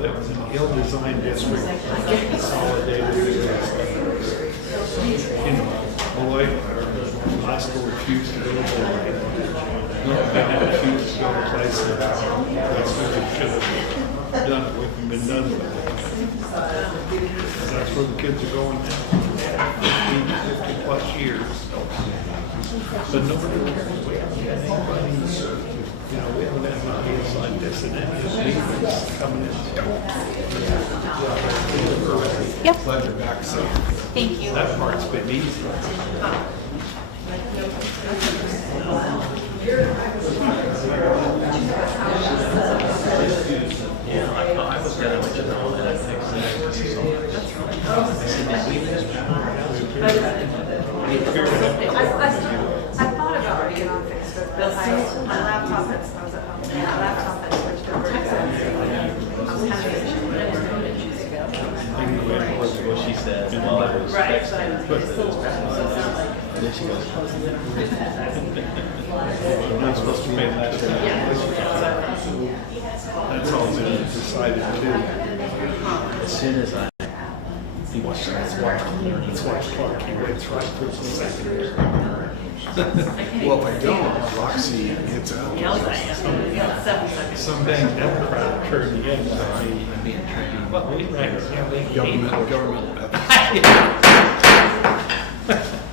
live in an ill-designed district, consolidated. Boy, high school refused to go to boy. Refused to go to places. That's what we should have done. We haven't been done with it. That's where the kids are going now. 50 plus years. But nobody, we haven't had anybody, we haven't had anybody assigned this and that. It's coming in. Yep. Glad you're back safe. Thank you. That part's been easy. Yeah, I was going to let you know that I think I thought about being on Facebook, but my laptop had, I was at home, my laptop had switched over to I was kind of what she said. Well, I was right, texting. And then she goes, I'm not supposed to pay that. That's all been decided too. as soon as he watched her, Let's watch Clark. He waits right for the second. Well, if I don't, Roxy hits out. Some dang Democrat turned the end. I'm being trained. Well, we Government.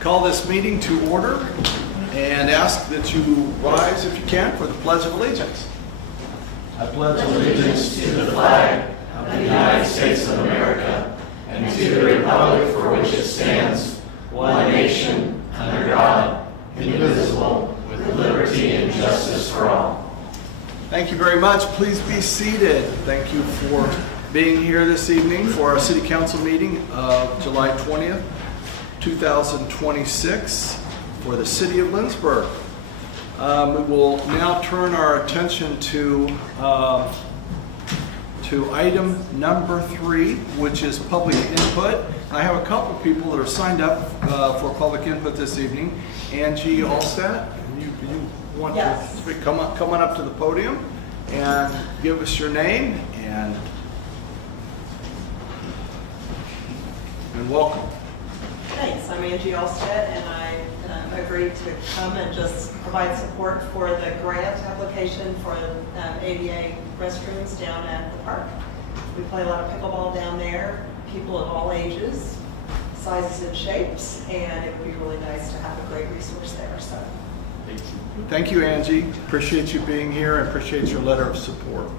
Call this meeting to order and ask that you rise if you can for the Pledge of Allegiance. I pledge allegiance to the flag of the United States of America and to the republic for which it stands, one nation, under God, indivisible, with liberty and justice for all. Thank you very much. Please be seated. Thank you for being here this evening for our City Council meeting of July 20th, 2026 for the City of Lindsborg. We will now turn our attention to item number 3, which is public input. I have a couple people that are signed up for public input this evening. Angie Allstat, you want to speak? Come on up to the podium and give us your name and welcome. Thanks. I'm Angie Allsted, and I agreed to come and just provide support for the grant application for ADA restrooms down at the park. We play a lot of pickleball down there, people of all ages, sizes and shapes, and it would be really nice to have a great resource there. So, Thank you, Angie. Appreciate you being here and appreciate your letter of support.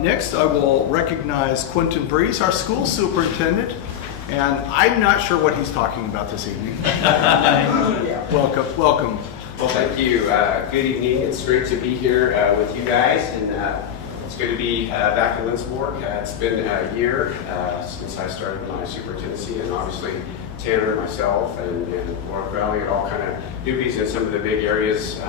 Next, I will recognize Quentin Breeze, our school superintendent. And I'm not sure what he's talking about this evening. Welcome. Well, thank you. Good evening. It's great to be here with you guys, and it's good to be back in Lindsborg. It's been a year since I started my superintendency, and obviously Tanner, myself, and Laura Crowley had all kind of newbies in some of the big areas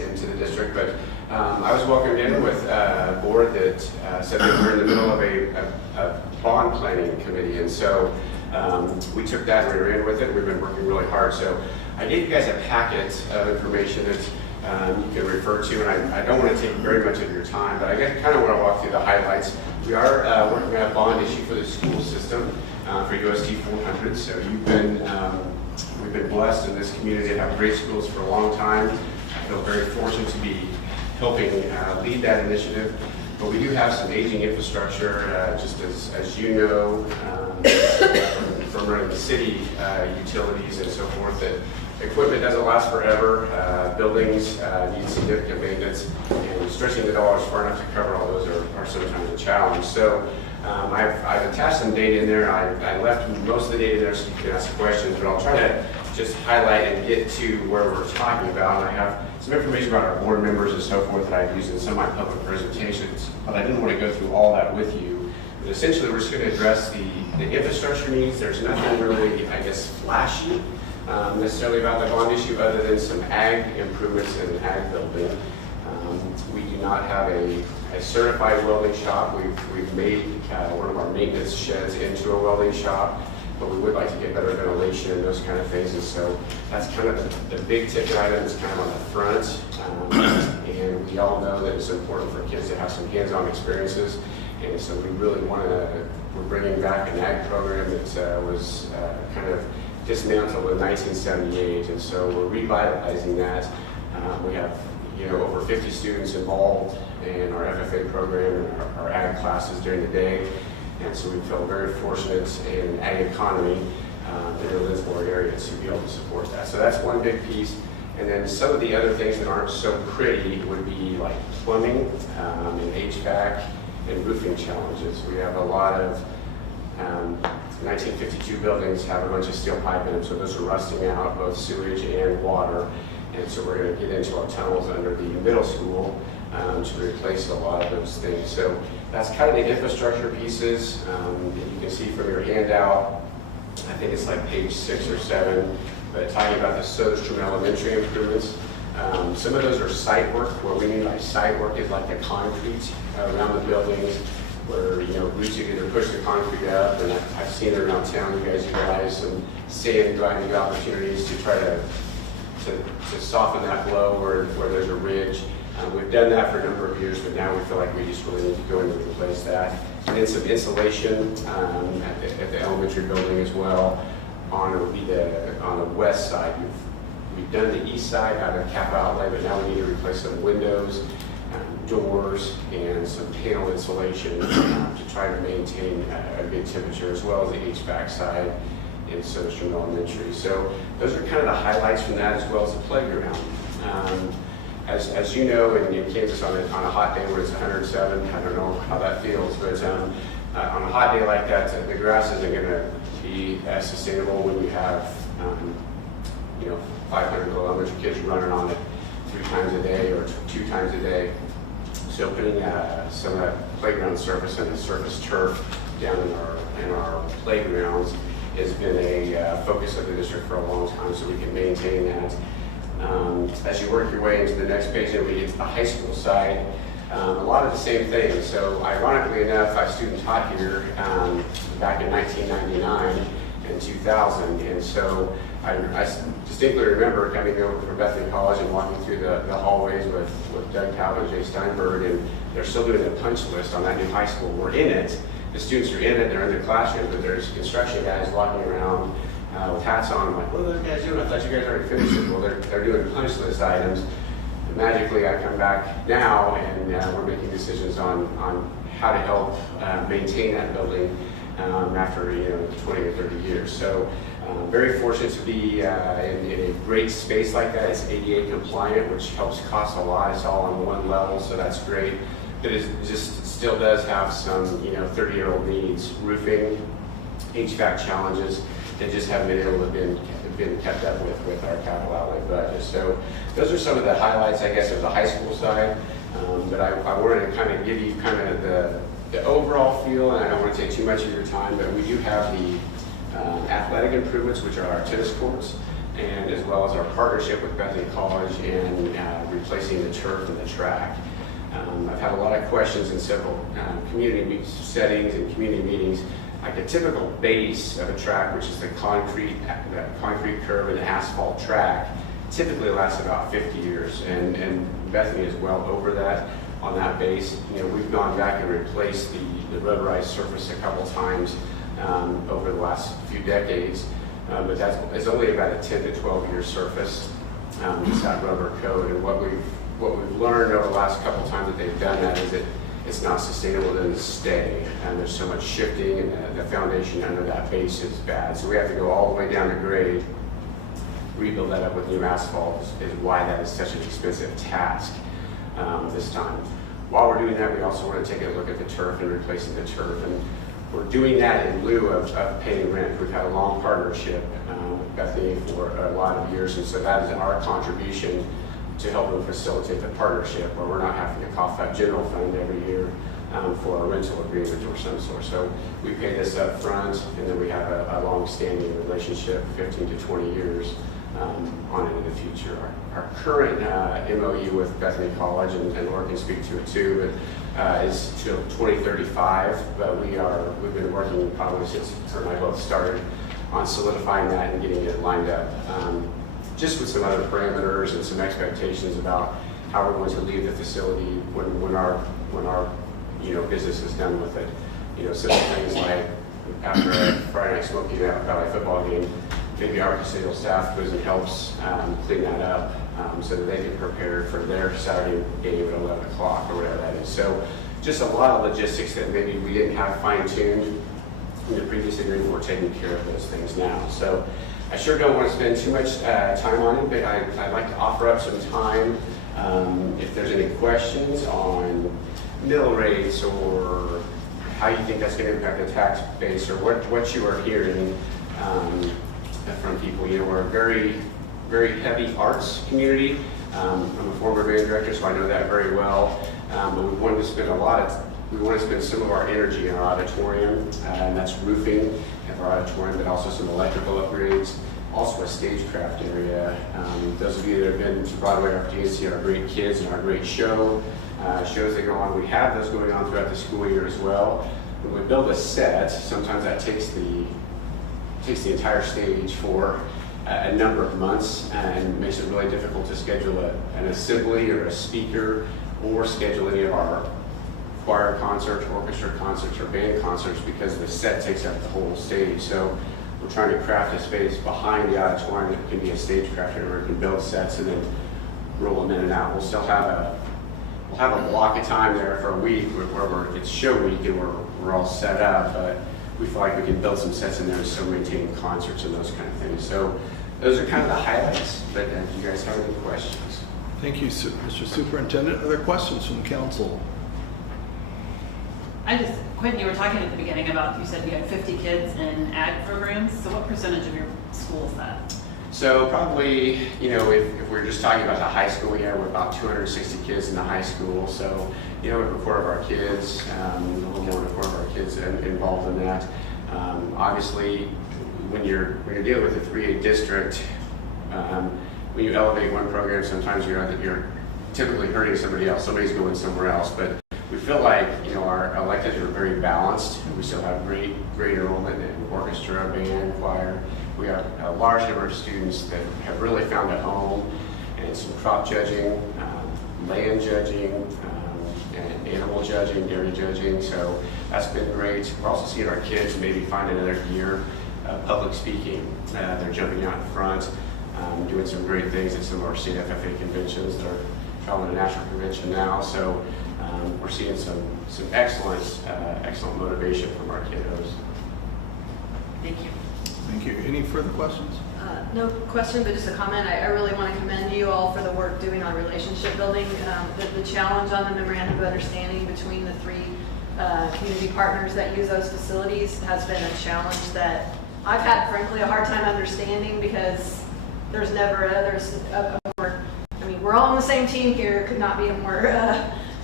into the district. But I was welcomed in with a board that said that we're in the middle of a bond planning committee, and so we took that and we ran with it. We've been working really hard. So I gave you guys a packet of information that you can refer to, and I don't want to take very much of your time, but I kind of want to walk through the highlights. We are working on a bond issue for the school system for USD 400. So we've been blessed in this community to have great schools for a long time. I feel very fortunate to be helping lead that initiative. But we do have some aging infrastructure, just as you know, from running the city utilities and so forth, that equipment doesn't last forever. Buildings need significant maintenance, and stretching the dollars far enough to cover all those are sometimes a challenge. So I've attached some data in there. I left most of the data there so you can ask questions, but I'll try to just highlight and get to where we're talking about. And I have some information about our board members and so forth that I've used in some of my public presentations, but I didn't want to go through all that with you. But essentially, we're just going to address the infrastructure needs. There's nothing really, I guess, flashy necessarily about the bond issue other than some ag improvements in an ag building. We do not have a certified welding shop. We've made one of our maintenance sheds into a welding shop, but we would like to get better ventilation and those kind of things. And so that's kind of the big ticket item is kind of on the front. And we all know that it's important for kids to have some hands-on experiences. And so we really we're bringing back an ag program that was kind of dismantled in 1978. And so we're revitalizing that. We have over 50 students involved in our FFA program and our ag classes during the day. And so we feel very fortunate in ag economy in the Lindsborg area to be able to support that. So that's one big piece. And then some of the other things that aren't so pretty would be like plumbing and HVAC and roofing challenges. We have a lot of 1952 buildings have a bunch of steel pipe in them, so those are rusting out, both sewage and water. And so we're going to get into our tunnels under the middle school to replace a lot of those things. So that's kind of the infrastructure pieces. You can see from your handout, I think it's like page 6 or 7, but talking about the Soderstrom Elementary improvements. Some of those are site work. What we mean by site work is like the concrete around the buildings, where groups either push the concrete up, and I've seen it around town. You guys utilize some sand grinding opportunities to try to soften that blow where there's a ridge. We've done that for a number of years, but now we feel like we just really need to go in and replace that. And then some insulation at the elementary building as well. On the west side, we've done the east side out of Cap Outlet, but now we need to replace some windows, doors, and some panel insulation to try to maintain a good temperature, as well as the HVAC side in Soderstrom Elementary. So those are kind of the highlights from that, as well as the playground. As you know, in Kansas on a hot day where it's 107, I don't know how that feels, but on a hot day like that, the grass isn't going to be as sustainable when you have 500 little elementary kids running on it 3 times a day or 2 times a day. So putting some of that playground surface and the surface turf down in our playgrounds has been a focus of the district for a long time, so we can maintain that. As you work your way into the next page, and we get to the high school side, a lot of the same things. So ironically enough, I student taught here back in 1999 and 2000, and so I distinctly remember coming over from Bethany College and walking through the hallways with Doug Calvin and Jay Steinberg, and they're still doing a punch list on that new high school. We're in it. The students are in it. They're in their classroom, but there's construction guys walking around with hats on. I'm like, what are those guys doing? I thought you guys already finished it. Well, they're doing punch list items. And magically, I come back now, and we're making decisions on how to help maintain that building after 20 or 30 years. So very fortunate to be in a great space like that. It's ADA compliant, which helps cost a lot. It's all on one level, so that's great. But it just still does have some 30-year-old needs, roofing, HVAC challenges that just haven't been able to been kept up with our capital outlay budget. So those are some of the highlights, I guess, of the high school side. But I wanted to kind of give you kind of the overall feel, and I don't want to take too much of your time, but we do have the athletic improvements, which are our tennis courts, and as well as our partnership with Bethany College and replacing the turf and the track. I've had a lot of questions in several community settings and community meetings. Like a typical base of a track, which is the concrete curb and the asphalt track, typically lasts about 50 years, and Bethany is well over that on that base. We've gone back and replaced the rubberized surface a couple times over the last few decades, but it's only about a 10 to 12 year surface. It's that rubber coat, and what we've learned over the last couple times that they've done that is that it's not sustainable to stay, and there's so much shifting, and the foundation under that base is bad. So we have to go all the way down to grade, rebuild that up with new asphalt, is why that is such an expensive task this time. While we're doing that, we also want to take a look at the turf and replacing the turf, and we're doing that in lieu of paying rent. We've had a long partnership with Bethany for a lot of years, and so that is our contribution to help them facilitate the partnership, where we're not having to cough up general fund every year for a rental agreement or some sort. So we pay this up front, and then we have a long-standing relationship, 15 to 20 years on it in the future. Our current MOU with Bethany College, and Laura can speak to it too, but is till 2035. But we've been working probably since her and I both started on solidifying that and getting it lined up. Just with some other parameters and some expectations about how we're going to leave the facility when our business is done with it. Simple things like after a Friday night smoking valley football game, maybe our custodial staff goes and helps clean that up so that they can prepare for their Saturday game at 11 o'clock or whatever that is. So just a lot of logistics that maybe we didn't have fine-tuned in the previous agreement. We're taking care of those things now. So I sure don't want to spend too much time on it, but I'd like to offer up some time if there's any questions on mill rates or how you think that's going to impact the tax base, or what you are hearing from people. We're a very, very heavy arts community. I'm a former band director, so I know that very well. But we wanted to spend some of our energy in our auditorium, and that's roofing of our auditorium, but also some electrical upgrades, also a stagecraft area. Those of you that have been to Broadway RFD and see our great kids and our great shows that go on, we have those going on throughout the school year as well. When we build a set, sometimes that takes the entire stage for a number of months and makes it really difficult to schedule an assembly or a speaker or schedule any of our choir concerts, orchestra concerts, or band concerts because the set takes up the whole stage. So we're trying to craft a space behind the auditorium that can be a stagecraft area where we can build sets and then roll them in and out. We'll still have a block of time there for a week where it's show week and we're all set up, but we feel like we can build some sets in there and still maintain concerts and those kind of things. So those are kind of the highlights, but if you guys have any questions. Thank you, Mr. Superintendent. Other questions from the council? Quentin, you were talking at the beginning about, you said you had 50 kids in ag programs. So what percentage of your school is that? So probably, if we're just talking about the high school, we're about 260 kids in the high school. So, we have a quarter of our kids, a little more than a quarter of our kids involved in that. Obviously, when you're dealing with a 3A district, when you elevate one program, sometimes you're typically hurting somebody else. Somebody's going somewhere else. But we feel like, our electives are very balanced. We still have great enrollment in orchestra, band, choir. We have a large number of students that have really found a home in some crop judging, land judging, and animal judging, dairy judging. So that's been great. We're also seeing our kids maybe find another gear of public speaking. They're jumping out in front, doing some great things at some of our state FFA conventions. They're traveling to national convention now. So we're seeing some excellent motivation from our kiddos. Thank you. Thank you. Any further questions? No question, but just a comment. I really want to commend you all for the work doing on relationship building. The challenge on the memorandum of understanding between the three community partners that use those facilities has been a challenge that I've had, frankly, a hard time understanding because there's we're all on the same team here. Could not be a more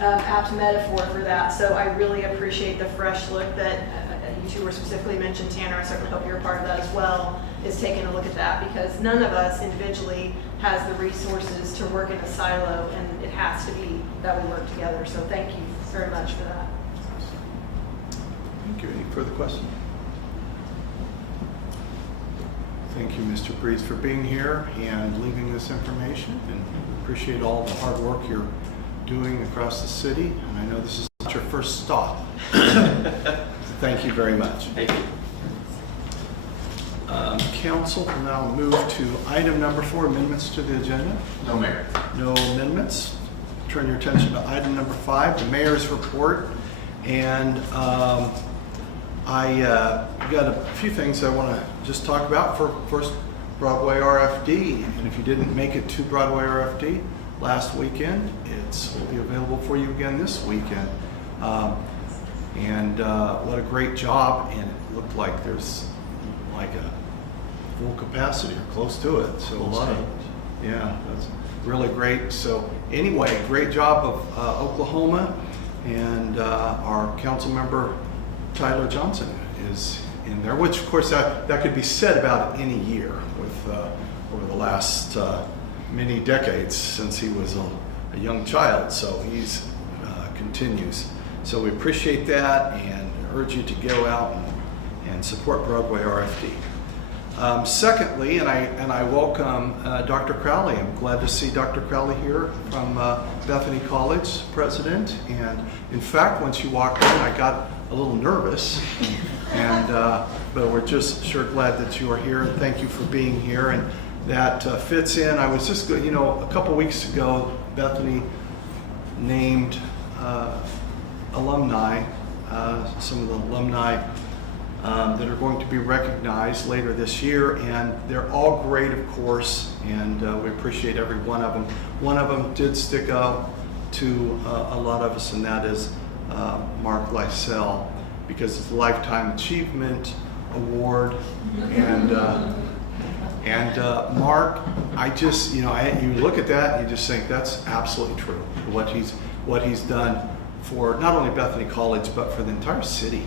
apt metaphor for that. So I really appreciate the fresh look that you two were specifically mentioned, Tanner. I certainly hope you're a part of that as well, is taking a look at that because none of us individually has the resources to work in a silo, and it has to be that we work together. So thank you very much for that. Thank you. Any further questions? Thank you, Mr. Breeze, for being here and leaving this information, and appreciate all the hard work you're doing across the city. And I know this is not your first stop. Thank you very much. Thank you. Council will now move to item number 4, amendments to the agenda. No, Mayor. No amendments. Turn your attention to item number 5, the mayor's report. And I got a few things I want to just talk about. First, Broadway RFD. And if you didn't make it to Broadway RFD last weekend, will be available for you again this weekend. What a great job. And it looked like there's like a full capacity or close to it. So that's really great. So anyway, great job of Oklahoma, and our council member Tyler Johnson is in there, which of course that could be said about any year with over the last many decades since he was a young child. So he's continues. So we appreciate that and urge you to go out and support Broadway RFD. Secondly, and I welcome Dr. Crowley. I'm glad to see Dr. Crowley here from Bethany College president, and in fact, when she walked in, I got a little nervous, and but we're just sure glad that you are here, and thank you for being here. And that fits in. I was just, a couple weeks ago, Bethany named alumni, some of the alumni that are going to be recognized later this year, and they're all great, of course, and we appreciate every one of them. One of them did stick out to a lot of us, and that is Mark Lysell, because it's a Lifetime Achievement Award, and Mark, I just, you look at that and you just think that's absolutely true, what he's done for not only Bethany College, but for the entire city.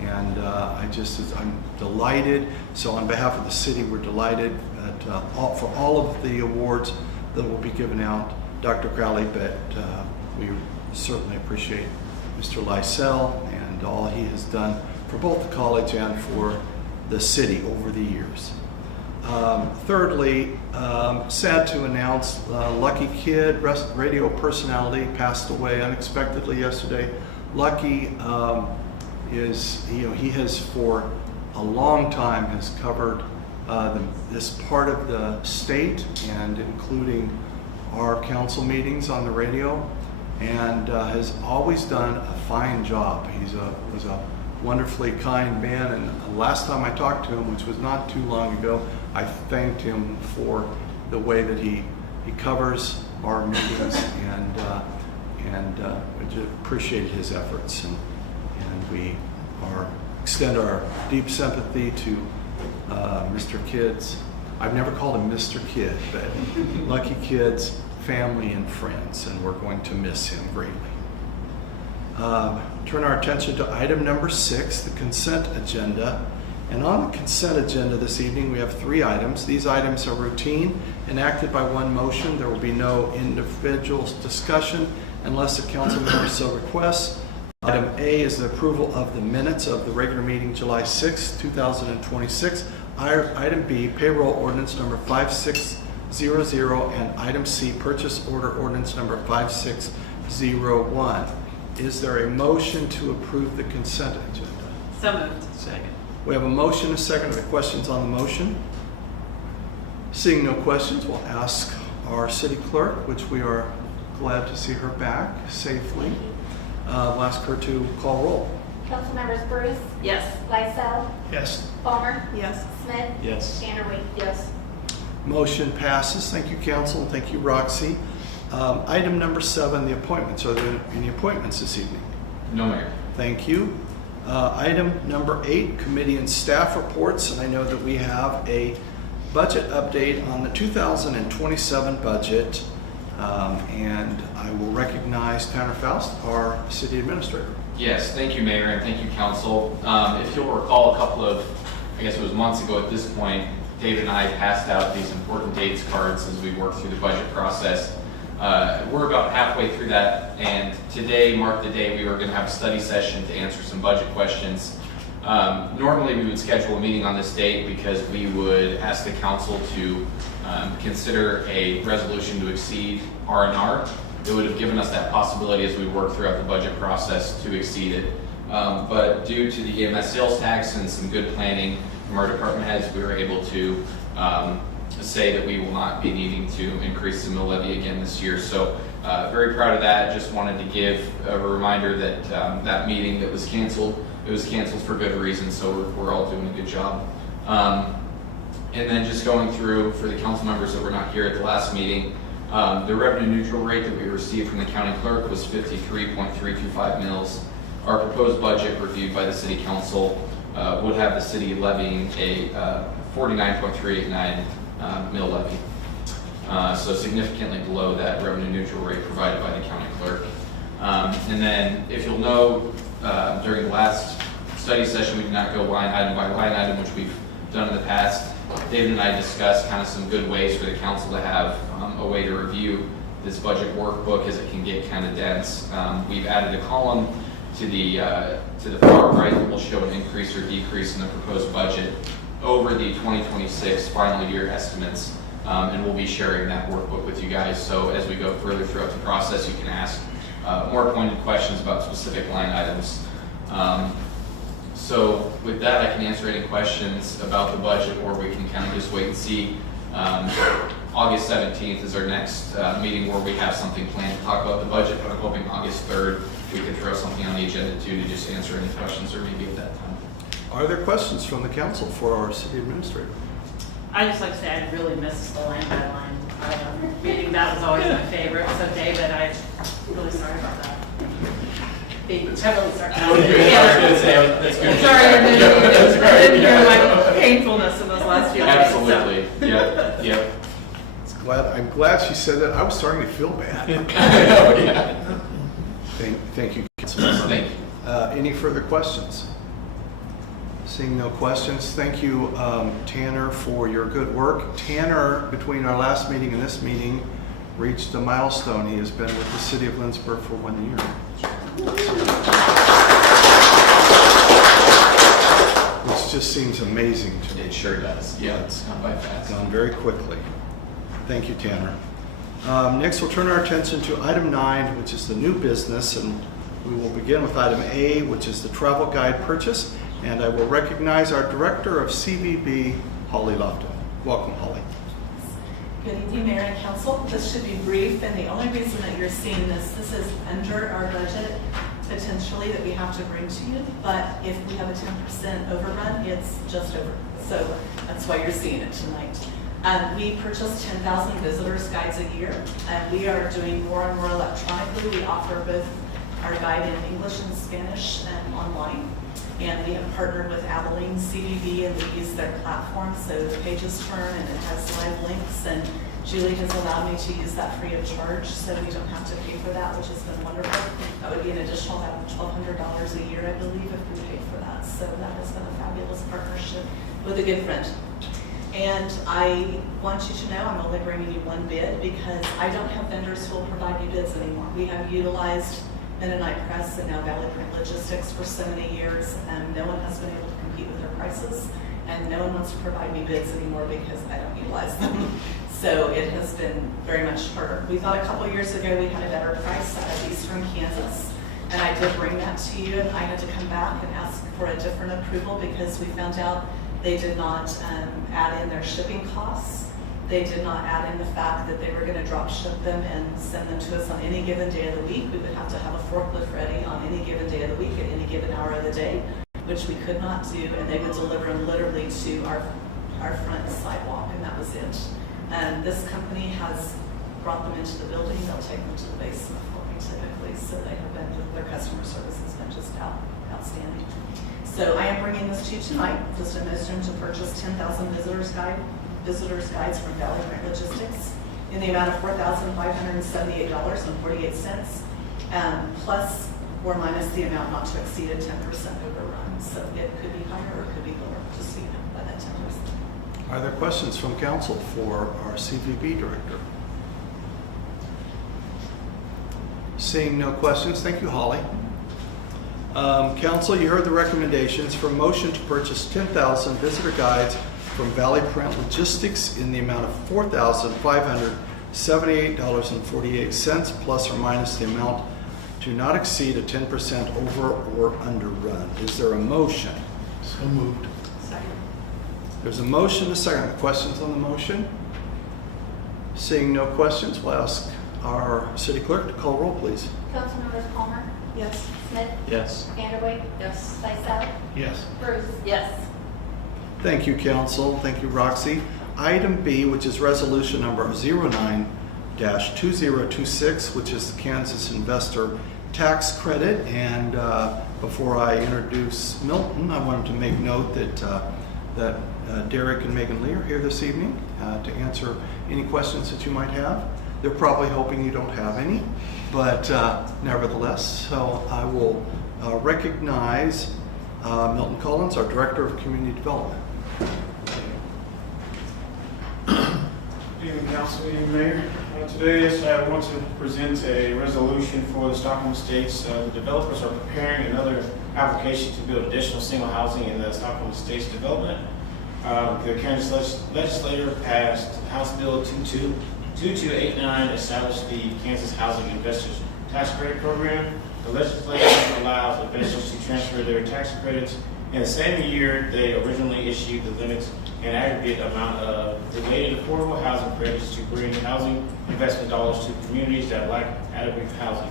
And I'm delighted. So on behalf of the city, we're delighted that, for all of the awards that will be given out, Dr. Crowley, but we certainly appreciate Mr. Lysell and all he has done for both the college and for the city over the years. Thirdly, sad to announce, Lucky Kid, radio personality, passed away unexpectedly yesterday. Lucky he has for a long time has covered this part of the state, and including our council meetings on the radio, and has always done a fine job. Was a wonderfully kind man, and the last time I talked to him, which was not too long ago, I thanked him for the way that he covers our meetings, and we just appreciate his efforts, and we extend our deep sympathy to Mr. Kid's. I've never called him Mr. Kid, but Lucky Kid's family and friends, and we're going to miss him greatly. Turn our attention to item number 6, the consent agenda. And on the consent agenda this evening, we have 3 items. These items are routine, enacted by one motion. There will be no individual discussion unless the council member so requests. Item A is the approval of the minutes of the regular meeting July 6, 2026. Item B, payroll ordinance number 5600, and item C, purchase order ordinance number 5601. Is there a motion to approve the consent agenda? So moved. Second. We have a motion and a second. Are there questions on the motion? Seeing no questions, we'll ask our city clerk, which we are glad to see her back safely. We'll ask her to call roll. Councilmembers Bruce, Yes. Lysell, Yes. Palmer, Yes. Smith, Yes. Vanderweek. Yes. Motion passes. Thank you, council, and thank you, Roxy. Item number 7, the appointments. Are there any appointments this evening? No, Mayor. Thank you. Item number 8, committee and staff reports, and I know that we have a budget update on the 2027 budget, and I will recognize Tanner Faust, our city administrator. Yes, thank you, Mayor, and thank you, Council. If you'll recall, a couple of, I guess it was months ago at this point, David and I passed out these important dates cards as we worked through the budget process. We're about halfway through that, and today marked the day we were going to have a study session to answer some budget questions. Normally we would schedule a meeting on this date because we would ask the council to consider a resolution to exceed R&R. It would have given us that possibility as we work throughout the budget process to exceed it. But due to the EMS sales tax and some good planning from our department heads, we were able to say that we will not be needing to increase the mill levy again this year. So very proud of that. Just wanted to give a reminder that that meeting that was canceled, it was canceled for good reason, so we're all doing a good job. And then just going through for the council members that were not here at the last meeting, the revenue neutral rate that we received from the county clerk was 53.325 mils. Our proposed budget reviewed by the city council would have the city levying a 49.389 mill levy. So significantly below that revenue neutral rate provided by the county clerk. And then if you'll know, during the last study session, we did not go line item by line item, which we've done in the past. David and I discussed kind of some good ways for the council to have a way to review this budget workbook as it can get kind of dense. We've added a column to the far right that will show an increase or decrease in the proposed budget over the 2026 final year estimates And we'll be sharing that workbook with you guys. So as we go further throughout the process, you can ask more pointed questions about specific line items. So with that, I can answer any questions about the budget, or we can kind of just wait and see. August 17th is our next meeting where we have something planned to talk about the budget, but I'm hoping August 3rd we can throw something on the agenda too to just answer any questions or maybe at that time. Are there questions from the council for our city administrator? I just like to say I really missed the line by line meeting. That was always my favorite. So David, I'm really sorry about that. Being heavily sarcastic. That's good. Sorry, I didn't hear my painfulness in those last few days. so. Absolutely. Yep. I'm glad she said that. I was starting to feel bad. Yeah. Thank you, Councilman. Thank you. Any further questions? Seeing no questions, thank you, Tanner, for your good work. Tanner, between our last meeting and this meeting, reached a milestone. He has been with the city of Lindsborg for 1 year. Which just seems amazing to me. It sure does. Yeah, it's gone by fast. Done very quickly. Thank you, Tanner. Next, we'll turn our attention to item 9, which is the new business, and we will begin with item A, which is the travel guide purchase. And I will recognize our Director of CVB, Holly Lofton. Welcome, Holly. Good evening, Mayor and Council. This should be brief, and the only reason that you're seeing this is under our budget, potentially, that we have to bring to you. But if we have a 10% overrun, it's just over. So that's why you're seeing it tonight. We purchase 10,000 visitors guides a year, and we are doing more and more electronically. We offer both our guide in English and Spanish and online. And we have partnered with Abilene CVB, and we use their platform, so the pages turn and it has live links, and Julie has allowed me to use that free of charge, so we don't have to pay for that, which has been wonderful. That would be an additional about $1,200 a year, I believe, if we paid for that. So that has been a fabulous partnership with a good friend. And I want you to know I'm only bringing you one bid because I don't have vendors who will provide me bids anymore. We have utilized Mennonite Press and now Valley Print Logistics for so many years, and no one has been able to compete with their prices, and no one wants to provide me bids anymore because I don't utilize them. So it has been very much harder. We thought a couple years ago we had a better price out of Eastern Kansas, and I did bring that to you, and I had to come back and ask for a different approval because we found out they did not add in their shipping costs. They did not add in the fact that they were going to drop ship them and send them to us on any given day of the week. We would have to have a forklift ready on any given day of the week at any given hour of the day, which we could not do, and they would deliver them literally to our front sidewalk, and that was it. And this company has brought them into the building. They'll take them to the basement for me typically, so they have been, their customer service has been just outstanding. So I am bringing this to you tonight, just a motion to purchase 10,000 visitors guides from Valley Print Logistics in the amount of $4,578.48, plus or minus the amount not to exceed a 10% overrun. So it could be higher or it could be lower, just so you know, by that 10%. Are there questions from council for our CVB Director? Seeing no questions, thank you, Holly. Council, you heard the recommendations for motion to purchase 10,000 visitor guides from Valley Print Logistics in the amount of $4,578.48, plus or minus the amount to not exceed a 10% over or under run. Is there a motion? So moved. Second. There's a motion, a second. Questions on the motion? Seeing no questions, we'll ask our city clerk to call roll, please. Councilmembers Palmer, Yes. Smith, Yes. Vanderway, Yes. Lysell, Yes. Bruce. Yes. Thank you, council. Thank you, Roxy. Item B, which is resolution number 09-2026, which is the Kansas Investor Tax Credit. And before I introduce Milton, I wanted to make note that Derek and Megan Lee are here this evening to answer any questions that you might have. They're probably hoping you don't have any, but nevertheless, so I will recognize Milton Collins, our Director of Community Development. Good evening, Council. Good evening, Mayor. Today, I want to present a resolution for the Stockholm Estates. The developers are preparing another application to build additional single housing in the Stockholm Estates development. The Kansas legislature passed House Bill 2289, established the Kansas Housing Investors Tax Credit Program. The legislation allows investors to transfer their tax credits in the same year they originally issued the limits and aggregate amount of related affordable housing credits to bring housing investment dollars to communities that lack adequate housing.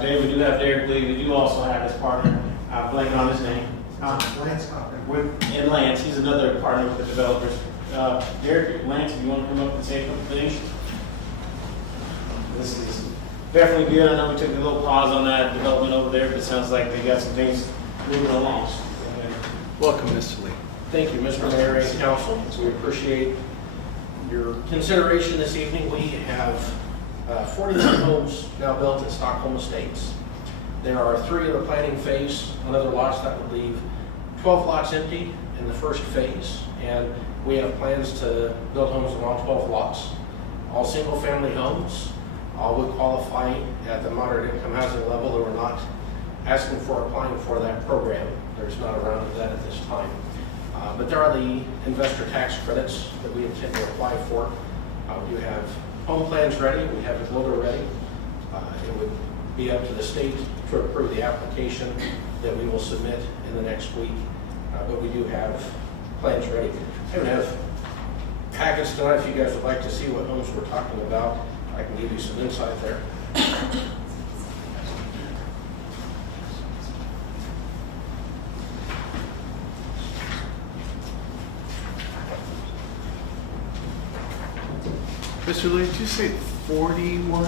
Today we do have Derek Lee. We do also have his partner, blanking on his name. And Lance, he's another partner with the developers. Derek, Lance, if you want to come up and say a couple things. This is definitely good. I know we took a little pause on that development over there, but it sounds like they got some things moving along. Welcome, Mr. Lee. Thank you, Mr. Mayor and Council. We appreciate your consideration this evening. We have 49 homes now built at Stockholm Estates. There are 3 in the planning phase on other lots that would leave 12 lots empty in the first phase. And we have plans to build homes on all 12 lots. All single-family homes, all would qualify at the moderate income housing level. We're not asking for applying for that program. There's not a round of that at this time. But there are the investor tax credits that we intend to apply for. We do have home plans ready. We have a builder ready. It would be up to the state to approve the application that we will submit in the next week. But we do have plans ready. I even have packets tonight if you guys would like to see what homes we're talking about. I can give you some insight there. Mr. Lee, did you say 41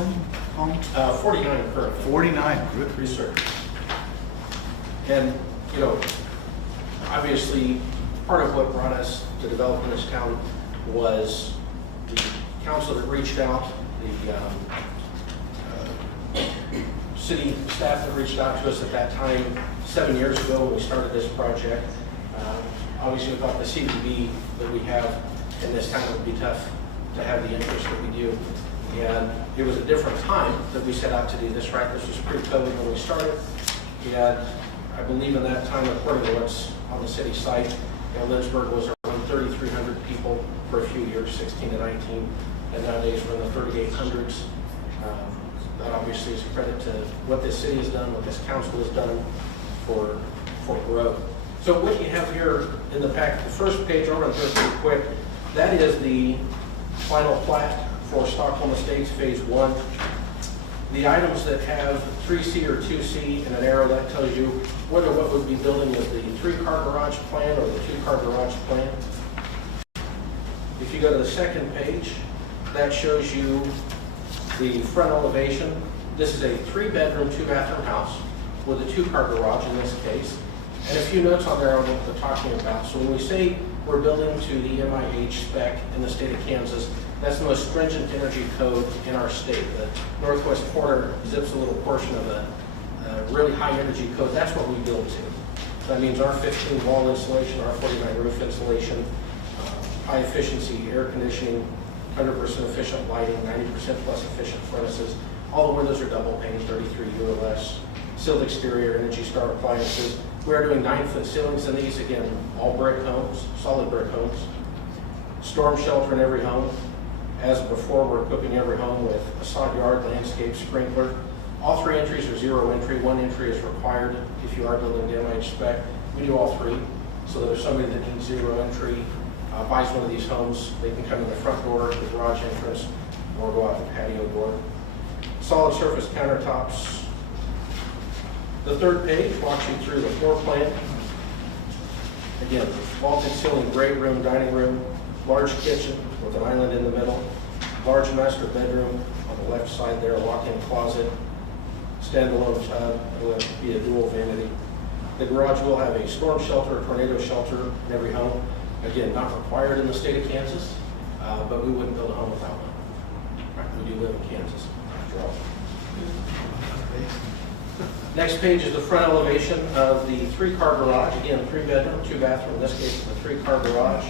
homes? 49 currently. 49, good for you. Sir. And, you know, obviously, part of what brought us to develop in this town was the council that reached out, the city staff that reached out to us at that time, 7 years ago when we started this project. Obviously, we thought the CBD that we have in this town would be tough to have the interest that we do. And it was a different time that we set out to do this, right? This was pre-COVID when we started. And I believe in that time, according to what's on the city site, Lindsborg was around 3,300 people for a few years, 16 to 19, and nowadays we're in the 3,800s. That obviously is a credit to what this city has done, what this council has done for growth. So what you have here in the packet, the first page, I'll run through it pretty quick. That is the final plat for Stockholm Estates Phase 1. The items that have 3C or 2C and an arrow, that tells you whether what would be building is the 3-car garage plan or the 2-car garage plan. If you go to the second page, that shows you the front elevation. This is a 3-bedroom, 2-bathroom house with a 2-car garage in this case. And a few notes on there on what we're talking about. So when we say we're building to the MIH spec in the state of Kansas, that's the most stringent energy code in our state. The northwest corner zips a little portion of a really high energy code. That's what we build to. That means our 15 wall insulation, our 49 roof insulation, high efficiency air conditioning, 100% efficient lighting, 90% plus efficient furnaces. All the windows are double pane, 33U or less. Sealed exterior, Energy Star appliances. We are doing 9-foot ceilings in these, again, all brick homes, solid brick homes. Storm shelter in every home. As before, we're equipping every home with a sod yard, landscape, sprinkler. All 3 entries are 0 entry. 1 entry is required if you are building the MIH spec. We do all 3. So that if somebody that needs 0 entry buys one of these homes, they can come in the front door, the garage entrance, or go out the patio door. Solid surface countertops. The third page walks you through the floor plan. Again, vaulted ceiling, great room, dining room, large kitchen with an island in the middle, large master bedroom on the left side there, a walk-in closet, standalone tub, it will be a dual vanity. The garage will have a storm shelter, a tornado shelter in every home. Again, not required in the state of Kansas, but we wouldn't build a home without one. We do live in Kansas, after all. Next page is the front elevation of the 3-car garage. Again, 3-bedroom, 2-bathroom. In this case, the 3-car garage.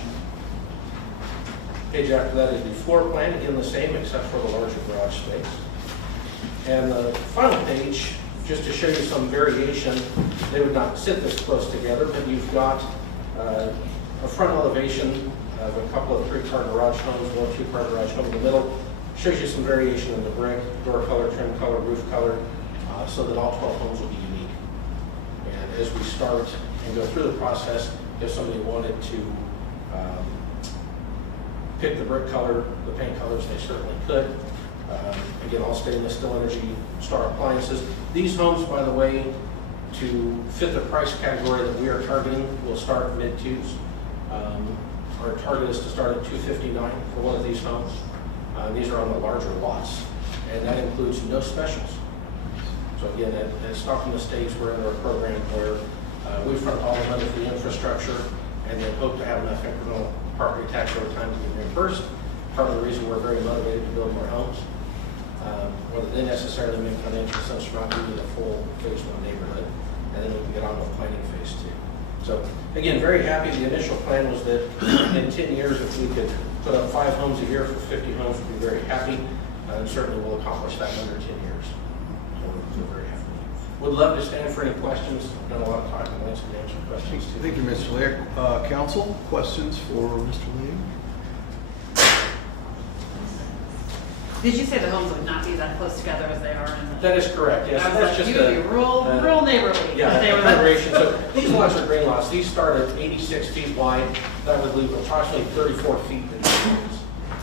Page after that is the floor plan. Again, the same except for the larger garage space. And the final page, just to show you some variation, they would not sit this close together, but you've got a front elevation of a couple of 3-car garage homes, 1 2-car garage home in the middle. Shows you some variation in the brick, door color, trim color, roof color, so that all 12 homes will be unique. And as we start and go through the process, if somebody wanted to pick the brick color, the paint colors, they certainly could. Again, all stainless steel energy star appliances. These homes, by the way, to fit the price category that we are targeting, will start mid-twos. Our target is to start at $259 for one of these homes. These are on the larger lots, and that includes no specials. So again, at Stockton Estates, we're under a program where we front all the money for the infrastructure and then hope to have enough incremental property tax over time to get reimbursed. Part of the reason we're very motivated to build more homes. Whether they necessarily make financial sense or not, we need a full phase 1 neighborhood, and then we can get on with planning phase 2. So again, very happy. The initial plan was that in 10 years, if we could put up 5 homes a year for 50 homes, we'd be very happy, and certainly we'll accomplish that in under 10 years. So we're very happy. Would love to stand for any questions. I've done a lot of talking, I'd like to answer questions too. Thank you, Mr. Lear. Council, questions for Mr. Lee? Did you say the homes would not be that close together as they are in the? That is correct, yes. I was That's like, just you would be real neighborly. Yeah, They were- configuration. So these lots are green lots. These start at 86 feet wide. That would leave approximately 34 feet in the homes.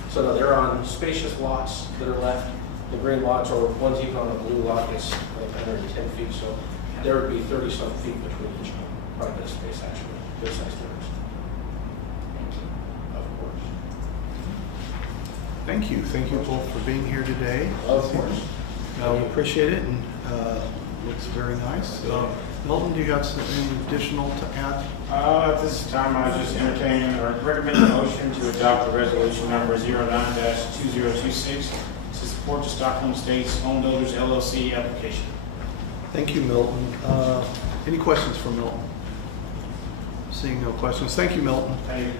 So no, they're on spacious lots that are left. The green lots, or one's even on a blue lot, is like 110 feet. So there would be 30-some feet between each home. Quite a bit of space, actually. Good sized doors. Of course. Thank you. Thank you both for being here today. Of course. We appreciate it, and looks very nice. Milton, do you have anything additional to add? At this time, I just entertain or recommend a motion to adopt the resolution number 09-2026 to support the Stockholm Estates Home Builders LLC application. Thank you, Milton. Any questions for Milton? Seeing no questions. Thank you, Milton. Thank you.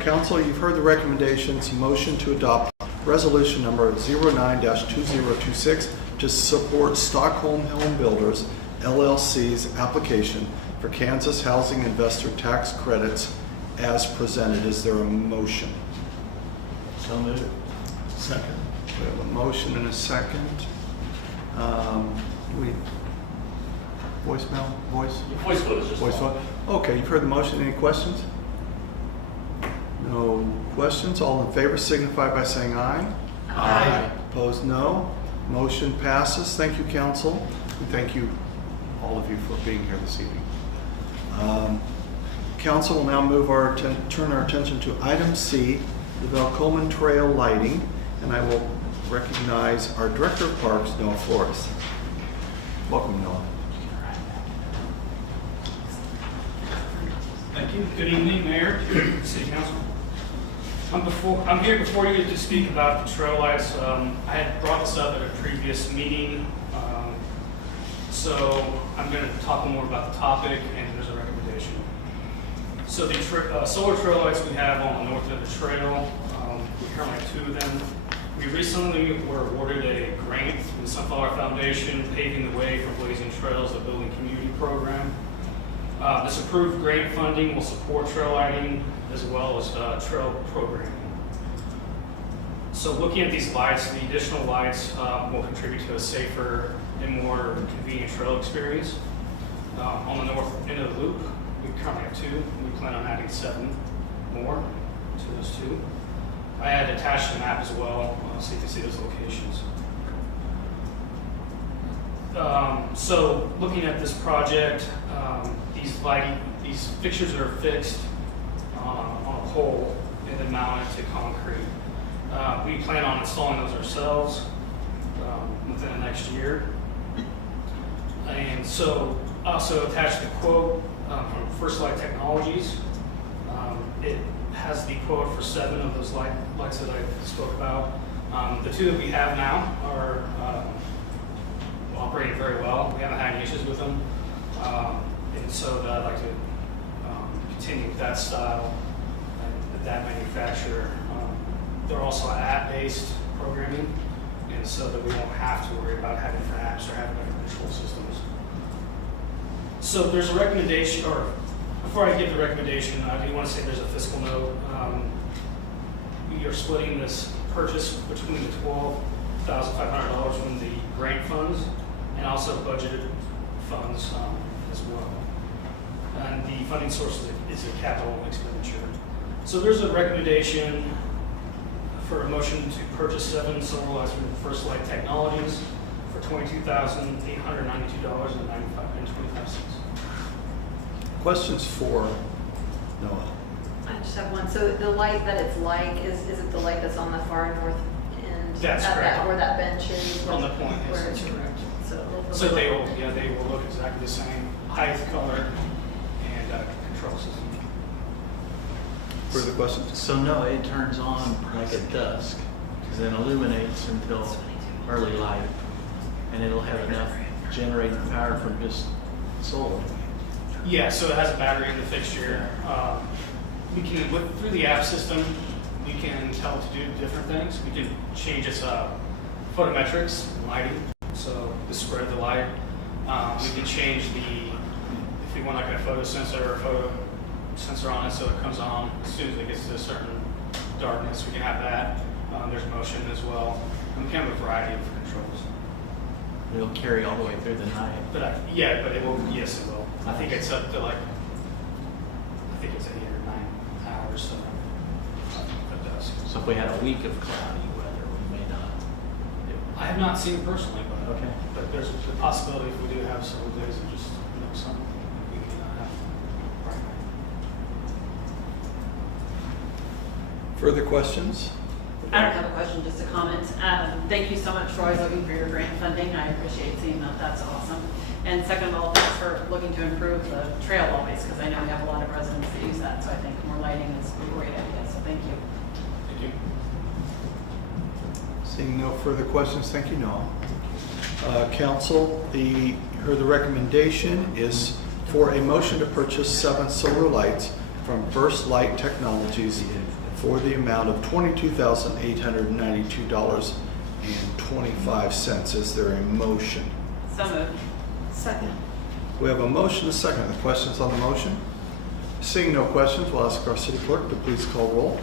Council, you've heard the recommendations. Motion to adopt resolution number 09-2026 to support Stockholm Home Builders LLC's application for Kansas Housing Investor Tax Credits as presented. Is there a motion? So moved. Second. We have a motion and a second. Voicemail? Voice? Voice vote is just Voice vote? Okay, you've heard the motion. Any questions? No questions. All in favor signify by saying aye. Aye. Opposed, no. Motion passes. Thank you, council. And thank you, all of you, for being here this evening. Council will now turn our attention to item C, the Velcoman Trail lighting, and I will recognize our Director of Parks, Noah Flores. Welcome, Noah. Thank you. Good evening, Mayor, City Council. I'm here before you to speak about the trail lights. I had brought this up at a previous meeting, so I'm going to talk more about the topic, and there's a recommendation. So the solar trail lights we have on the north of the trail, we currently have 2 of them. We recently were awarded a grant from the Sunflower Foundation, Paving the Way for Blazing Trails, the Building Community Program. This approved grant funding will support trail lighting as well as trail programming. So looking at these lights, the additional lights will contribute to a safer and more convenient trail experience. On the north end of the loop, we currently have 2. We plan on adding 7 more to those 2. I had attached a map as well, so you can see those locations. So looking at this project, these fixtures are fixed on a pole and then mounted to concrete. We plan on installing those ourselves within the next year. And so also attached the quote from First Light Technologies. It has the quote for 7 of those lights that I spoke about. The 2 that we have now are operating very well. We haven't had any issues with them. And so I'd like to continue with that style and that manufacturer. They're also app-based programming, and so that we won't have to worry about having different apps or having different control systems. So there's a recommendation, or before I give the recommendation, I do want to say there's a fiscal note. We are splitting this purchase between the $12,500 from the grant funds and also budgeted funds as well. And the funding source is a capital expenditure. So there's a recommendation for a motion to purchase 7 solar lights from First Light Technologies for $22,892.25. Questions for Noah? I just have one. So the light that it's like, is it the light that's on the far north end? That's at correct. Where that bench is? On the point, yes, where that's it's- correct. So So they will look exactly the same, height, color, and control system. Further questions? So no, it turns on like at dusk, because then illuminates until early light, and it'll have enough generating power from just solar. Yeah, so it has a battery in the fixture. We can, through the app system, we can tell it to do different things. We can change its photometrics, lighting, so to spread the light. We can change if we want like a photo sensor or a photo sensor on it so it comes on as soon as it gets to a certain darkness. We can have that. There's motion as well. And we can have a variety of controls. It'll carry all the way through the night. But it will, yes, it will. I think it's up to 8 or 9 hours, so it does. So if we had a week of cloudy weather, we may not. I have not seen it personally, Okay. but there's the possibility if we do have several days of just sun, we may not have bright light. Further questions? I don't have a question, just a comment. Thank you so much for always looking for your grant funding. I appreciate seeing that. That's awesome. And second of all, thanks for looking to improve the trail always, because I know we have a lot of residents that use that. So I think more lighting is a great idea. So thank you. Thank you. Seeing no further questions, thank you, Noah. Council, the recommendation is for a motion to purchase 7 solar lights from First Light Technologies for the amount of $22,892.25. Is there a motion? So moved. Second. We have a motion and a second. The questions on the motion? Seeing no questions, we'll ask our city clerk to please call roll.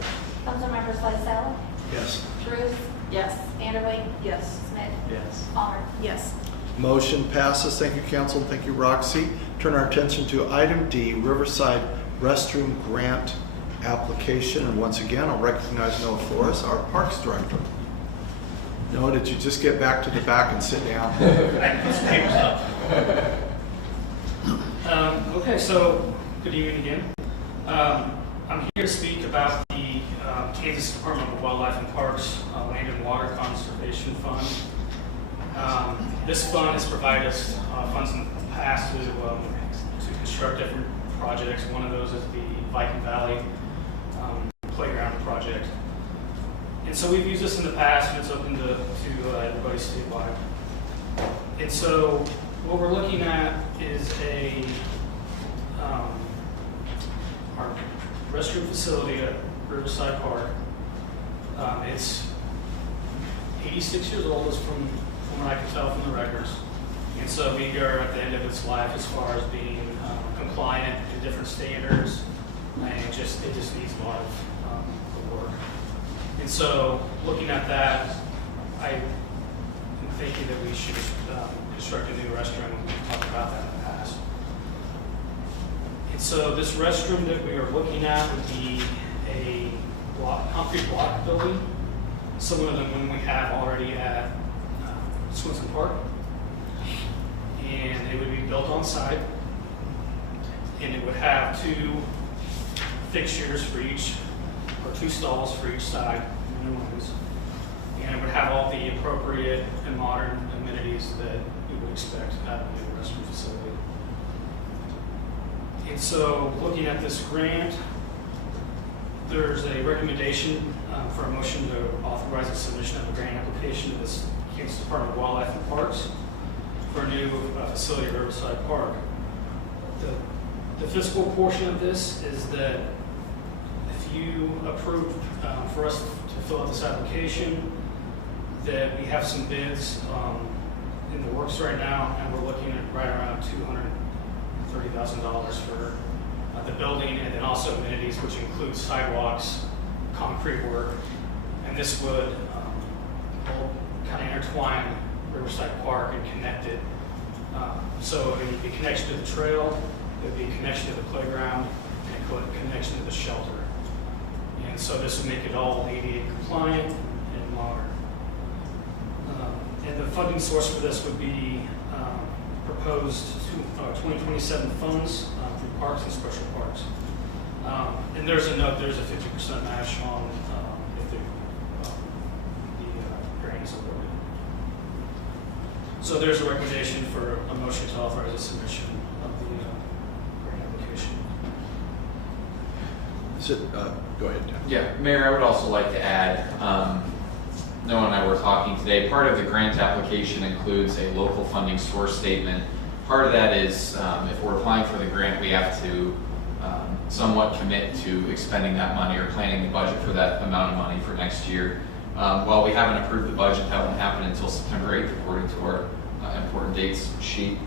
Councilmember Slysell, Yes. Bruce, Yes. Vanderway, Yes. Smith, Yes. Palmer. Yes. Motion passes. Thank you, council, and thank you, Roxy. Turn our attention to item D, Riverside Restroom Grant Application. And once again, I'll recognize Noah Flores, our Parks Director. Noah, did you just get back to the back and sit down? Okay, so good evening again. I'm here to speak about the Kansas Department of Wildlife and Parks Land and Water Conservation Fund. This fund has provided us funds in the past to construct different projects. One of those is the Viking Valley Playground project. And so we've used this in the past, and it's open to everybody statewide. And so what we're looking at is our restroom facility at Riverside Park. It's 86 years old, is from what I can tell from the records. And so we are at the end of its life as far as being compliant to different standards, and it just needs a lot of work. And so looking at that, I'm thinking that we should construct a new restroom. We've talked about that in the past. And so this restroom that we are looking at would be a concrete block building, similar to the one we have already at Swenson Park. And it would be built on site, and it would have 2 fixtures for each, or 2 stalls for each side, and it would have all the appropriate and modern amenities that you would expect out of a new restroom facility. And so, looking at this grant, there's a recommendation for a motion to authorize the submission of a grant application to this Kansas Department of Wildlife and Parks for a new facility at Riverside Park. The fiscal portion of this is that if you approve for us to fill out this application, that we have some bids in the works right now, and we're looking at right around $230,000 for the building, and then also amenities, which include sidewalks, concrete work, and this would kind of intertwine Riverside Park and connect it. So it would be connection to the trail, it would be connection to the playground, and a connection to the shelter. And so this would make it all ADA compliant and modern. And the funding source for this would be proposed 2027 funds through parks and special parks. And there's a note, there's a 50% match on if the grant is awarded. So there's a recommendation for a motion to authorize the submission of the grant application. Go ahead, Tim. Yeah, Mayor, I would also like to add, Noah and I were talking today, part of the grant application includes a local funding source statement. Part of that is, if we're applying for the grant, we have to somewhat commit to expending that money or planning the budget for that amount of money for next year. While we haven't approved the budget, that won't happen until September 8th, according to our important dates sheet.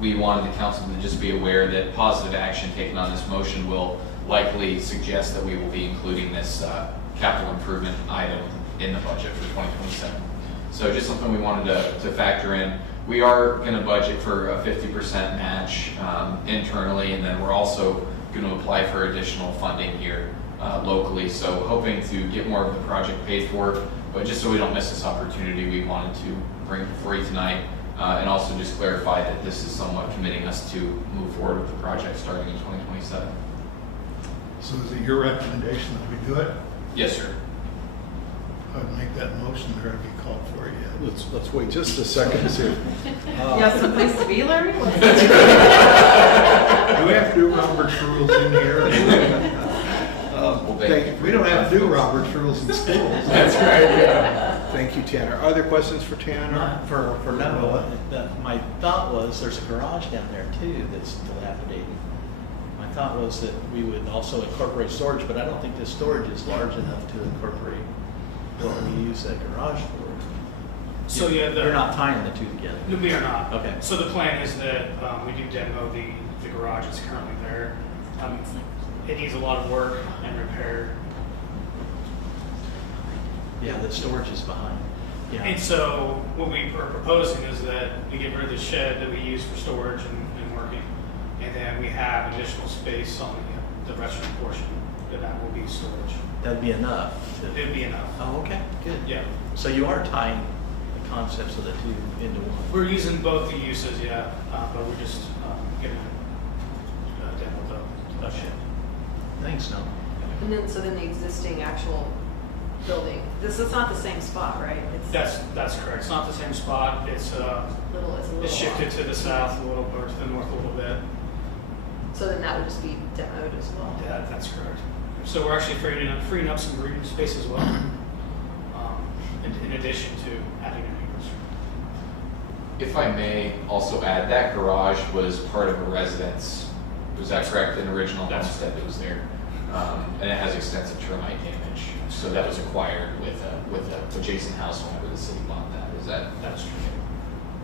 We wanted the council to just be aware that positive action taken on this motion will likely suggest that we will be including this capital improvement item in the budget for 2027. So just something we wanted to factor in. We are going to budget for a 50% match internally, and then we're also going to apply for additional funding here locally. So hoping to get more of the project paid for, but just so we don't miss this opportunity, we wanted to bring it before you tonight and also just clarify that this is somewhat committing us to move forward with the project starting in 2027. So is it your recommendation that we do it? Yes, sir. I would make that motion, there to be called for it yet. Let's wait just a second to see. You have some place to be, Larry? Do we have to do Robert's rules in here? We don't have to do Robert's rules in schools. That's right, yeah. Thank you, Tanner. Are there questions for Tanner? Not for Noah. My thought was there's a garage down there too that's dilapidated. My thought was that we would also incorporate storage, but I don't think the storage is large enough to incorporate what we use that garage for. So yeah, You're not tying the two together. No, we are not. Okay. So the plan is that we do demo the garage that's currently there. It needs a lot of work and repair. Yeah, the storage is behind. Yeah. And so what we are proposing is that we get rid of the shed that we use for storage and working, and then we have additional space on the restroom portion that will be storage. That'd be enough. It would be enough. Oh, okay, good. Yeah. So you are tying the concepts of the two into one. We're using both the uses, yeah, but we're just getting demo the shed. Thanks, Noah. And then, so then the existing actual building, this is not the same spot, right? That's correct. It's not the same spot. It's a little it's shifted off. to the south a little, or to the north a little bit. So then that would just be demoed as well. Yeah, that's correct. So we're actually freeing up some green space as well, in addition to adding a new restroom. If I may also add, that garage was part of a residence. Was that correct? An original homestead that was there, and it has extensive termite damage. So that was acquired with a adjacent house whenever the city bought that. That's true?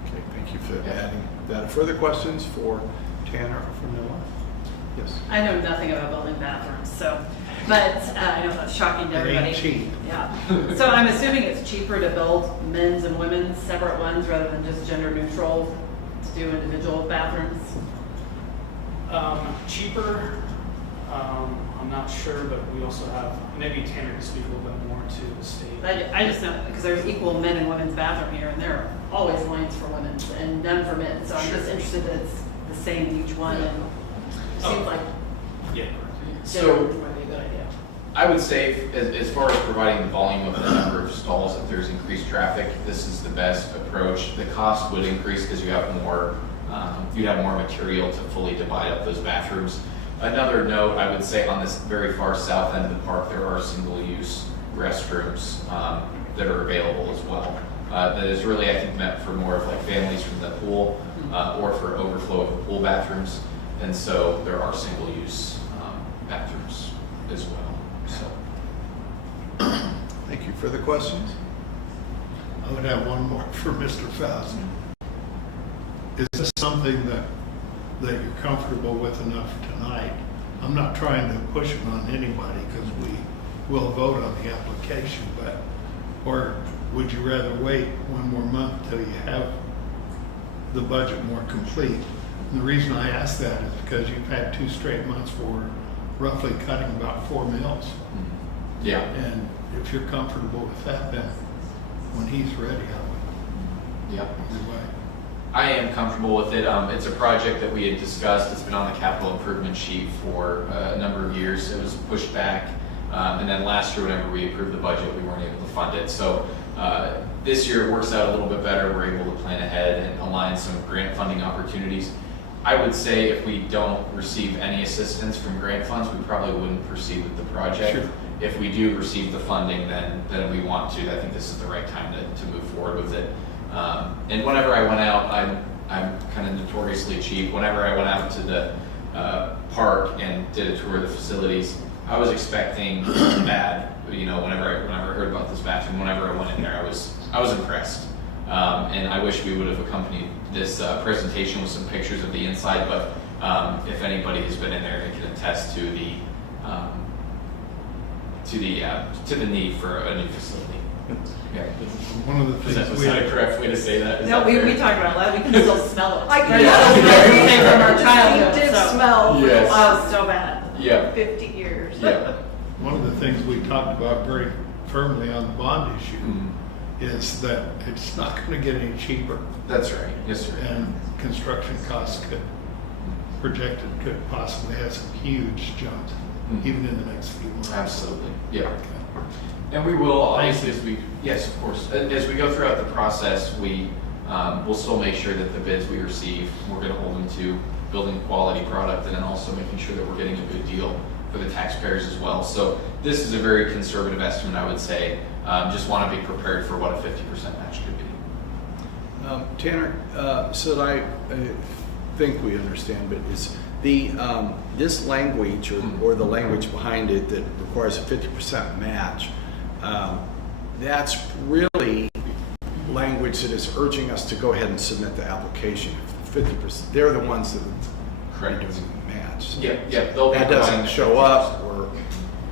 Okay, thank you for Yeah. adding that. Further questions for Tanner or for Noah? Yes. I know nothing about building bathrooms, so, but I know that's shocking to It everybody. ain't cheap. Yeah. So I'm assuming it's cheaper to build men's and women's separate ones rather than just gender neutral to do individual bathrooms? Cheaper, I'm not sure, but we also have, maybe Tanner can speak a little bit more to the state. I just know, because there's equal men and women's bathroom here, and there are always lines for women's and none for men, so I'm just interested that it's the same in each one, and it seems like Yeah. gender So neutral might be a good idea. I would say, as far as providing the volume of the number of stalls, if there's increased traffic, this is the best approach. The cost would increase because you have more, you'd have more material to fully divide up those bathrooms. Another note, I would say on this very far south end of the park, there are single-use restrooms that are available as well. That is really, I think, meant for more of like families from the pool or for overflow of the pool bathrooms. And so there are single-use bathrooms as well. So. Thank you. Further questions? I would have one more for Mr. Faust. Is this something that that you're comfortable with enough tonight. I'm not trying to push it on anybody because we will vote on the application, but, or would you rather wait one more month till you have the budget more complete? And the reason I ask that is because you've had 2 straight months for roughly cutting about 4 mills. Yeah. And if you're comfortable with that, then when he's ready, I Yep. would either way. I am comfortable with it. It's a project that we had discussed. It's been on the capital improvement sheet for a number of years. It was pushed back. And then last year, whenever we approved the budget, we weren't able to fund it. So this year it works out a little bit better. We're able to plan ahead and align some grant funding opportunities. I would say if we don't receive any assistance from grant funds, we probably wouldn't proceed with the project. Sure. If we do receive the funding, then we want to. I think this is the right time to move forward with it. And whenever I went out, I'm kind of notoriously cheap. Whenever I went out to the park and did a tour of the facilities, I was expecting bad. You know, whenever I heard about this bathroom, whenever I went in there, I was impressed. And I wish we would have accompanied this presentation with some pictures of the inside. But if anybody has been in there, they can attest to the need for a new facility. Yeah. One of the Was things that a correct way to say that? Is No, that we fair? talked about that, we can still smell it. I can Yeah. smell From our childhood, distinctive so. smell. Yes. Oh, so bad. Yeah. 50 years. Yeah. One of the things we talked about very firmly on the bond issue Mhm. is that it's not going to get any cheaper, That's right. Yes, sir. and construction costs could possibly have some huge jumps, Mhm. even in the next few months. Absolutely. Yeah. And we will, obviously, yes, of course. As we go throughout the process, we'll still make sure that the bids we receive, we're going to hold them to building a quality product and then also making sure that we're getting a good deal for the taxpayers as well. So this is a very conservative estimate, I would say. Just want to be prepared for what a 50% match could be. Tanner, so that I think we understand, but is the this language or the language behind it that requires a 50% match, that's really language that is urging us to go ahead and submit the application. 50%, they're the ones that are Correct. doing the match. Yeah, yeah. They'll be That providing doesn't the show 50%. up, or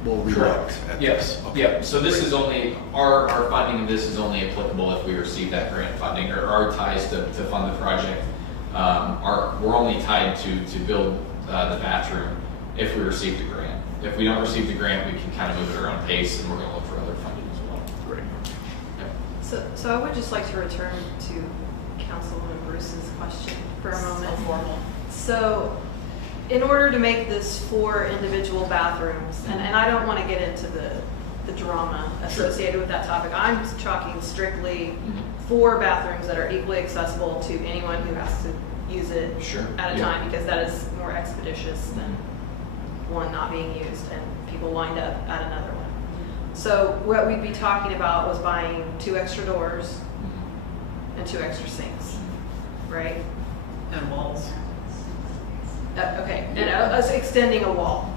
we'll relook Correct. at Yes, this. Okay. yeah, so this is only, our funding of this is only applicable if we receive that grant funding, or our ties to fund the project. We're only tied to build the bathroom if we receive the grant. If we don't receive the grant, we can kind of move at our own pace, and we're gonna look for other funding as well. Great. Yep. So I would just like to return to Councilwoman Bruce's question for a moment. So formal. So, in order to make this 4 individual bathrooms, and I don't want to get into the drama associated with that topic, I'm talking strictly 4 bathrooms that are equally accessible to anyone who has to use it Sure, at a yeah. time, because that is more expeditious than one not being used and people lined up at another one. So what we'd be talking about was buying 2 extra doors and 2 extra sinks, right? And walls. Okay, and us extending a wall.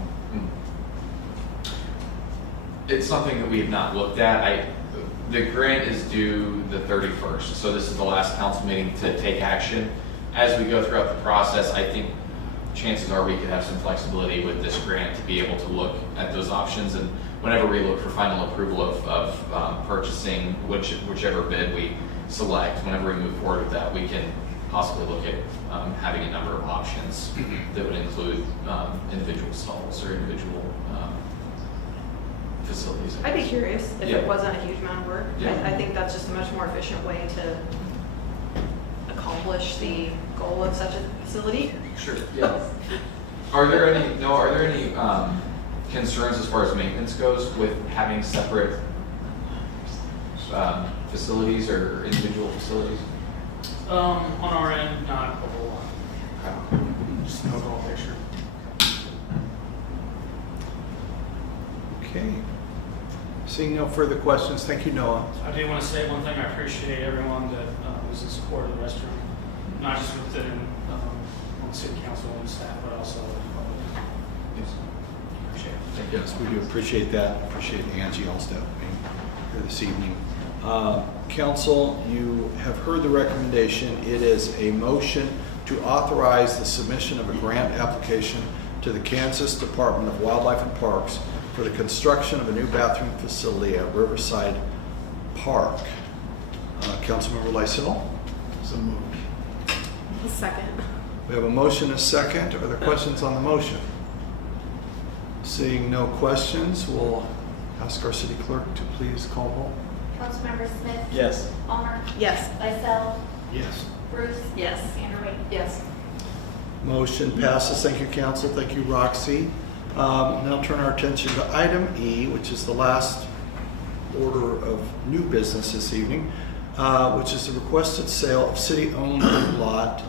It's something that we have not looked at. The grant is due the 31st, so this is the last council meeting to take action. As we go throughout the process, I think chances are we could have some flexibility with this grant to be able to look at those options. And whenever we look for final approval of purchasing whichever bid we select, whenever we move forward with that, we can possibly look at having a number of options that would include individual stalls or individual facilities. I'd be curious if Yeah. it wasn't a huge amount of work. Yeah. I think that's just a much more efficient way to accomplish the goal of such a facility. Sure. Yeah. Are there any concerns as far as maintenance goes with having separate facilities or individual facilities? On our end, not a whole lot. Just an overall picture. Okay. Seeing no further questions, thank you, Noah. I do want to say one thing. I appreciate everyone that was in support of the restroom, not just within on city council and staff, but also the public. Yes. Appreciate it. Yes, we do appreciate that. Appreciate Angie Alstep being here this evening. Council, you have heard the recommendation. It is a motion to authorize the submission of a grant application to the Kansas Department of Wildlife and Parks for the construction of a new bathroom facility at Riverside Park. Councilmember Lysell? So moved. Second. We have a motion and a second. Are there questions on the motion? Seeing no questions, we'll ask our city clerk to please call roll. Councilmember Smith? Yes. Palmer? Yes. Lysell? Yes. Bruce? Yes. Vanderway? Yes. Motion passes. Thank you, council. Thank you, Roxy. Now turn our attention to item E, which is the last order of new business this evening, which is the requested sale of city-owned lot.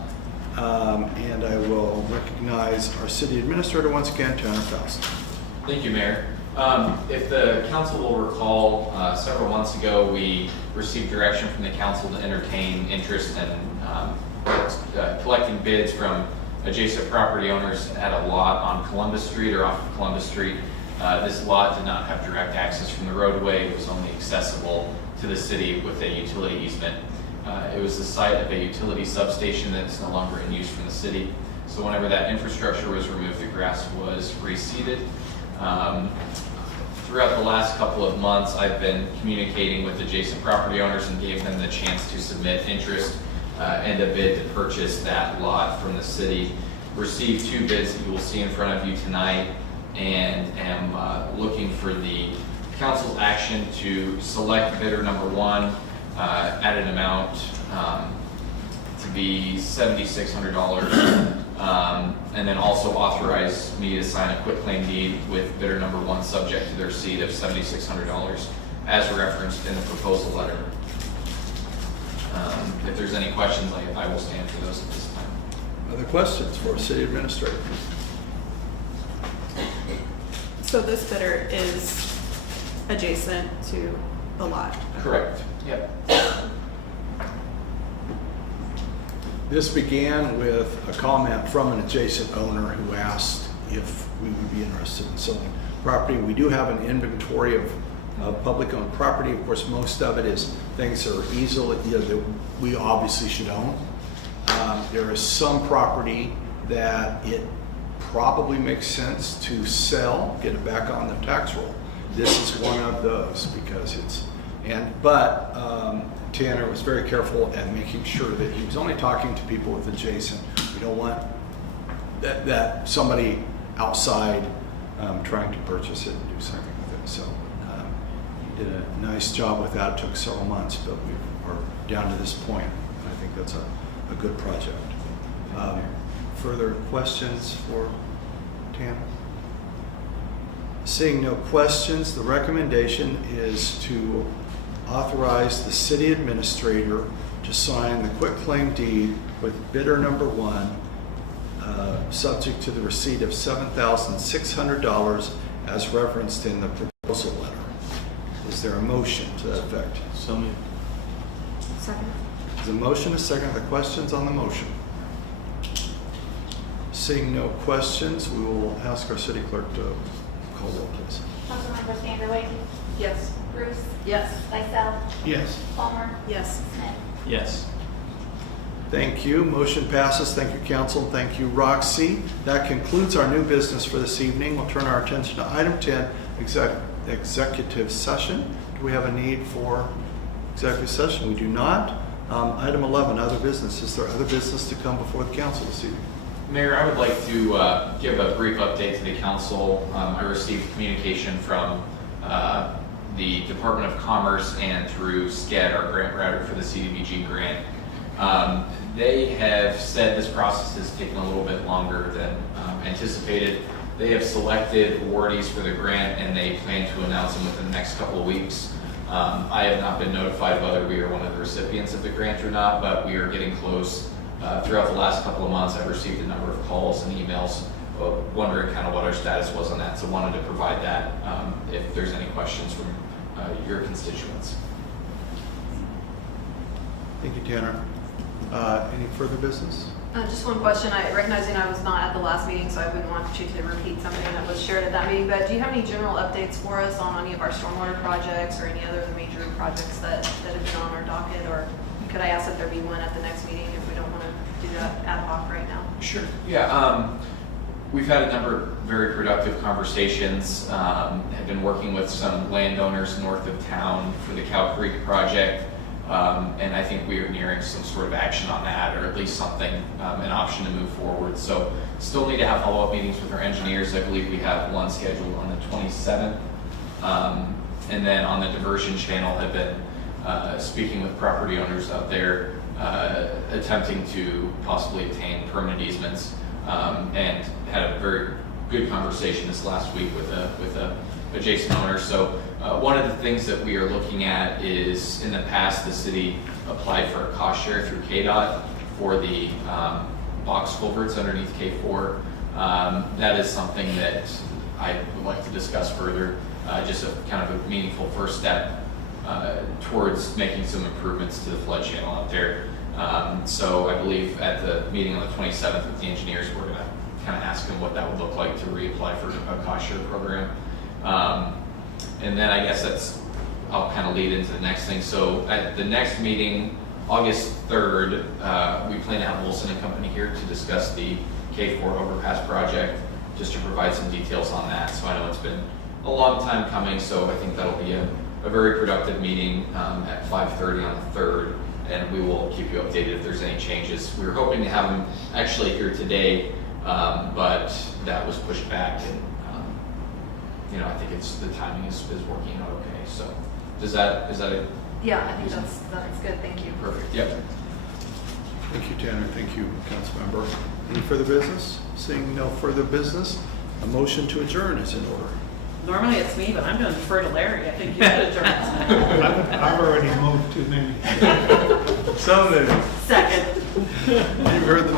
And I will recognize our city administrator once again, Tanner Faust. Thank you, Mayor. If the council will recall, several months ago, we received direction from the council to entertain interest in collecting bids from adjacent property owners at a lot on Columbus Street or off of Columbus Street. This lot did not have direct access from the roadway. It was only accessible to the city with a utility easement. It was the site of a utility substation that's no longer in use from the city. So whenever that infrastructure was removed, the grass was reseeded. Throughout the last couple of months, I've been communicating with adjacent property owners and gave them the chance to submit interest and a bid to purchase that lot from the city. Received 2 bids that you will see in front of you tonight, and am looking for the council's action to select bidder number 1 at an amount to be $7,600. And then also authorize me to sign a quitclaim deed with bidder number 1 subject to their receipt of $7,600 as referenced in the proposal letter. If there's any questions, I will stand for those at this time. Other questions for city administrator? So this bidder is adjacent to the lot? Correct. Yep. This began with a comment from an adjacent owner who asked if we would be interested in selling property. We do have an inventory of public-owned property. Of course, most of it is things that are easily, that we obviously should own. There is some property that it probably makes sense to sell, get it back on the tax roll. This is one of those because it's, but Tanner was very careful at making sure that he was only talking to people with adjacent. We don't want that somebody outside trying to purchase it and do something with it. So he did a nice job with that. It took several months, but we are down to this point. I think that's a good project. Further questions for Tanner? Seeing no questions, the recommendation is to authorize the city administrator to sign the quitclaim deed with bidder number 1, subject to the receipt of $7,600 as referenced in the proposal letter. Is there a motion to that effect? So moved. Second. Is a motion, a second? Are there questions on the motion? Seeing no questions, we will ask our city clerk to call roll, please. Councilmember Vanderway? Yes. Bruce? Yes. Lysell? Yes. Palmer? Yes. Smith? Yes. Thank you. Motion passes. Thank you, council. Thank you, Roxy. That concludes our new business for this evening. We'll turn our attention to item 10, executive session. Do we have a need for executive session? We do not. Item 11, other business. Is there other business to come before the council this evening? Mayor, I would like to give a brief update to the council. I received communication from the Department of Commerce and through SCED, our grant writer for the CDBG grant. They have said this process has taken a little bit longer than anticipated. They have selected awardees for the grant and they plan to announce them within the next couple of weeks. I have not been notified whether we are one of the recipients of the grant or not, but we are getting close. Throughout the last couple of months, I've received a number of calls and emails wondering kind of what our status was on that. So wanted to provide that if there's any questions from your constituents. Thank you, Tanner. Any further business? Just one question. Recognizing I was not at the last meeting, so I wouldn't want you to repeat something that was shared at that meeting, but do you have any general updates for us on any of our stormwater projects or any other major projects that have been on our docket? Or could I ask that there be one at the next meeting if we don't want to do do that ad hoc right now. Sure. Yeah, we've had a number of very productive conversations, have been working with some landowners north of town for the Cow Creek project, and I think we are nearing some sort of action on that, or at least something, an option to move forward. So still need to have follow-up meetings with our engineers. I believe we have one scheduled on the 27th. And then on the diversion channel, have been speaking with property owners out there, attempting to possibly obtain permanent easements, and had a very good conversation this last week with a adjacent owner. So one of the things that we are looking at is, in the past, the city applied for a cost share through KDOT for the box culverts underneath K4. That is something that I would like to discuss further, just a kind of a meaningful first step towards making some improvements to the flood channel out there. So I believe at the meeting on the 27th with the engineers, we're going to kind of ask them what that would look like to reapply for a cost share program. And then I guess I'll kind of lead into the next thing. So at the next meeting, August 3rd, we plan to have Wilson and Company here to discuss the K4 overpass project, just to provide some details on that. So I know it's been a long time coming, so I think that'll be a very productive meeting at 5:30 on the 3rd, and we will keep you updated if there's any changes. We were hoping to have them actually here today, but that was pushed back, and I think the timing is working out okay. So is that a Yeah, I think that's good, thank you. perfect? Yep. Thank you, Tanner. Thank you, Councilmember. Any further business? Seeing no further business, a motion to adjourn is in order. Normally it's me, but I'm going to defer to Larry. I think you should adjourn tonight. I've already moved too many. So moved. Second. You've heard the